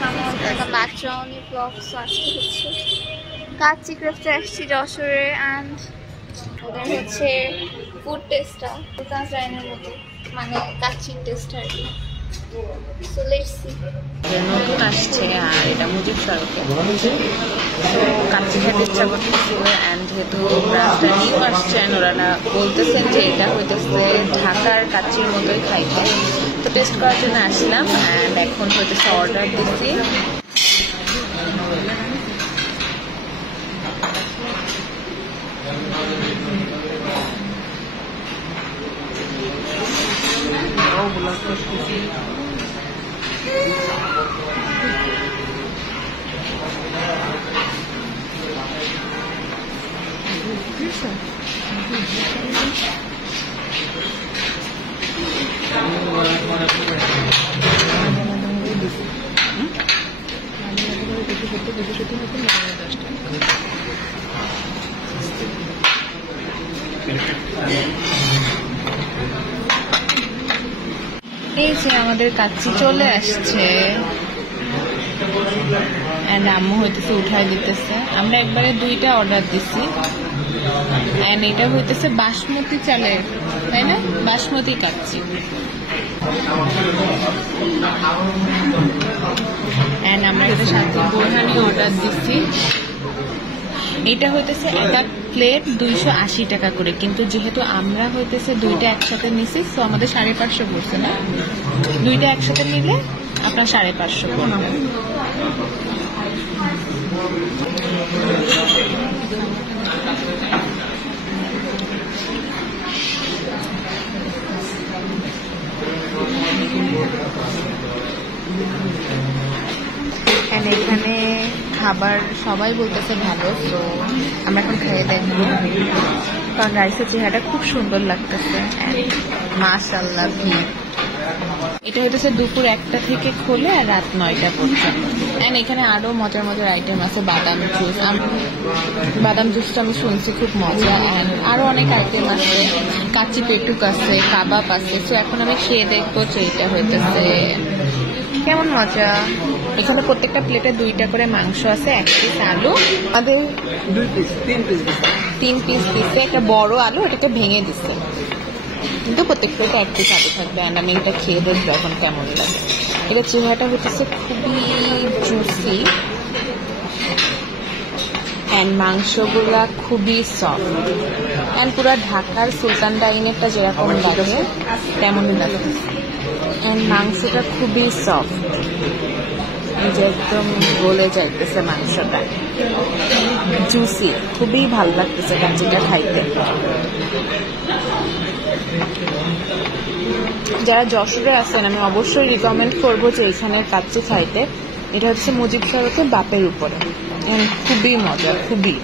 Background blogs আজকে হচ্ছে কাচ্চি ক্রাফটে আসছি যশোরে অ্যান্ড ওদের হচ্ছে ফুড টেস্টটা সুলতান জাইনের মতো মানে কাচ্চির টেস্ট আর কি। So let's see. নতুন আসছে আর এটা মুজিব সড়কে কাচ্চি খেতে ইচ্ছা করতেছিল অ্যান্ড যেহেতু ব্রাঞ্চটা নিউ আসছেন ওরা বলতেছেন যে এটা হইতেছে ঢাকার কাচ্চির মতোই খাইতে, তো টেস্ট করার জন্য আসলাম অ্যান্ড এখন হইতেছে অর্ডার দিচ্ছি। এই যে আমাদের কাচ্চি চলে আসছে এন্ড আম্মু হইতেছে উঠাই দিতেছে। আমরা একবারে 2টা অর্ডার দিছি এন্ড এটা হইতেছে বাসমতি চালের, তাই না? বাসমতি কাচ্চি। এন্ড আমরা এটা সাথে বোরহানি অর্ডার দিছি। এটা হইতেছে একটা প্লেট 280 টাকা করে, কিন্তু যেহেতু আমরা হইতেছে 2টা একসাথে নিছি তো আমাদের 550 পড়ছে না, 2টা একসাথে নিলে আপনার 550 পড়বে। এখানে খাবার সবাই বলতেছে ভালো, তো আমরা এখন খেয়ে দেখবো কারণ রাইসের চেহারাটা খুব সুন্দর লাগতেছে। মাশাআল্লাহ ভিড়। এটা হইতেছে দুপুর 1টা থেকে খোলে আর রাত 9টা পর্যন্ত। এন্ড এখানে আরো মজার মজার আইটেম আছে, বাদাম জুস। বাদাম জুসটা আমি শুনছি খুব মজা। এন্ড আরো অনেক আইটেম আছে, কাচ্চি পেটুক আছে, কাবাব আছে। তো এখন আমি খেয়ে দেখবো যে এটা হইতেছে কেমন মজা। এখানে প্রত্যেকটা প্লেটে 2টা করে মাংস আছে, 1 পিস আলু, আমাদের 3 পিস দিচ্ছে, একটা বড় আলু এটাকে ভেঙে দিচ্ছে, কিন্তু প্রত্যেক প্লেটে 1 পিস আলু থাকবে। অ্যান্ড আমি এটা খেয়ে দেখবো এখন কেমন লাগে। এটা চেহারাটা হচ্ছে খুবই জুসি অ্যান্ড মাংসগুলা খুবই সফট অ্যান্ড পুরো ঢাকার সুলতান ডাইনেরটা যেরকম লাগে তেমনই লাগে। অ্যান্ড মাংসটা খুবই সফট, যে একদম গলে যাইতেছে মাংসটা, জুসি, খুবই ভালো লাগতেছে কাচ্চিটা খাইতে। যারা যশোরে আছেন আমি অবশ্যই রিকমেন্ড করবো যে এখানে কাচ্চি খাইতে। এটা হচ্ছে মুজিব সড়কে বাপের উপরে, খুবই মজা, খুবই।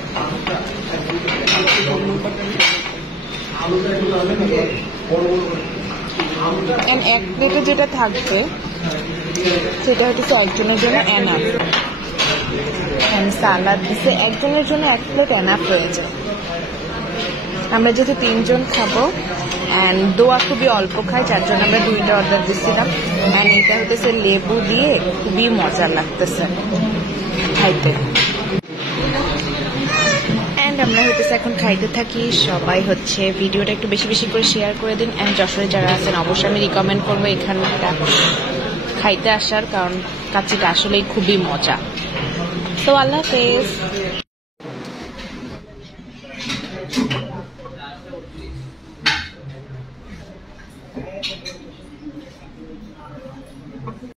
এক প্লেটে যেটা থাকবে সেটা হচ্ছে একজনের জন্য এনাফ। সালাদ দিচ্ছে একজনের জন্য, 1 প্লেট এনাফ হয়ে যায়। আমরা যেহেতু 3 জন খাবো অ্যান্ড দোয়া খুবই অল্প খাই, যার জন্য আমরা 2টা অর্ডার দিচ্ছিলাম। অ্যান্ড এটা হচ্ছে লেবু দিয়ে খুবই মজা লাগতেছে খাইতে। অ্যান্ড আমরা হইতেছে এখন খাইতে থাকি। সবাই হচ্ছে ভিডিওটা একটু বেশি বেশি করে শেয়ার করে দিন। অ্যান্ড যশোরে যারা আছেন অবশ্যই আমি রিকমেন্ড করবো এখানটা খাইতে আসার, কারণ কাচ্চিটা আসলেই খুবই মজা। তো আল্লাহ হাফেজ।